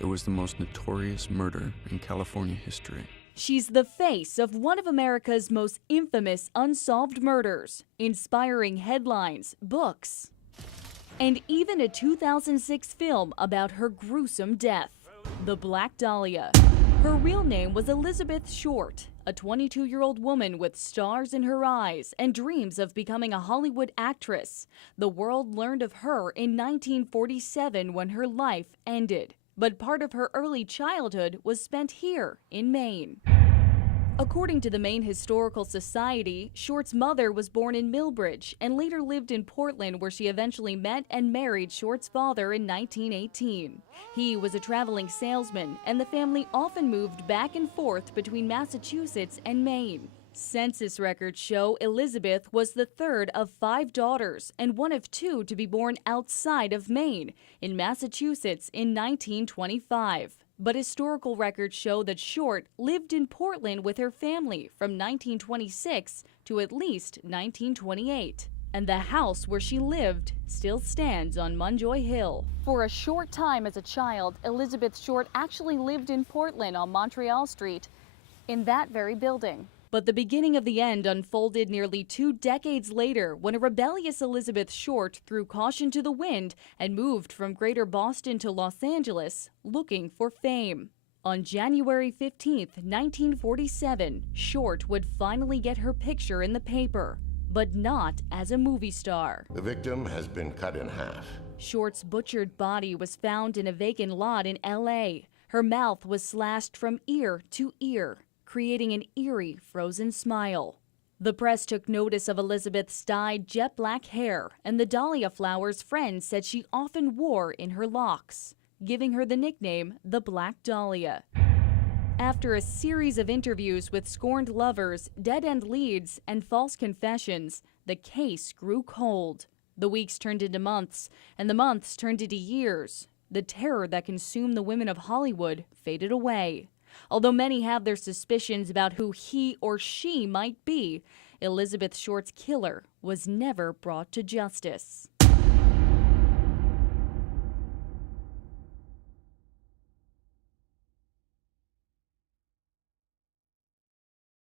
It was the most notorious murder in California history. She's the face of one of America's most infamous unsolved murders, inspiring headlines, books, and even a 2006 film about her gruesome death, the Black Dahlia. Her real name was Elizabeth Short, a 22-year-old woman with stars in her eyes and dreams of becoming a Hollywood actress. The world learned of her in 1947 when her life ended, but part of her early childhood was spent here in Maine. According to the Maine Historical Society, Short's mother was born in Millbridge and later lived in Portland, where she eventually met and married Short's father in 1918. He was a traveling salesman, and the family often moved back and forth between Massachusetts and Maine. Census records show Elizabeth was the third of 5 daughters and one of 2 to be born outside of Maine, in Massachusetts in 1925. But historical records show that Short lived in Portland with her family from 1926 to at least 1928. And the house where she lived still stands on Munjoy Hill. For a short time as a child, Elizabeth Short actually lived in Portland on Montreal Street, in that very building. But the beginning of the end unfolded nearly 2 decades later when a rebellious Elizabeth Short threw caution to the wind and moved from Greater Boston to Los Angeles looking for fame. On January 15, 1947, Short would finally get her picture in the paper, but not as a movie star. The victim has been cut in half. Short's butchered body was found in a vacant lot in L.A. Her mouth was slashed from ear to ear, creating an eerie, frozen smile. The press took notice of Elizabeth's dyed jet black hair and the dahlia flowers friends said she often wore in her locks, giving her the nickname the Black Dahlia. After a series of interviews with scorned lovers, dead-end leads, and false confessions, the case grew cold. The weeks turned into months, and the months turned into years. The terror that consumed the women of Hollywood faded away. Although many have their suspicions about who he or she might be, Elizabeth Short's killer was never brought to justice.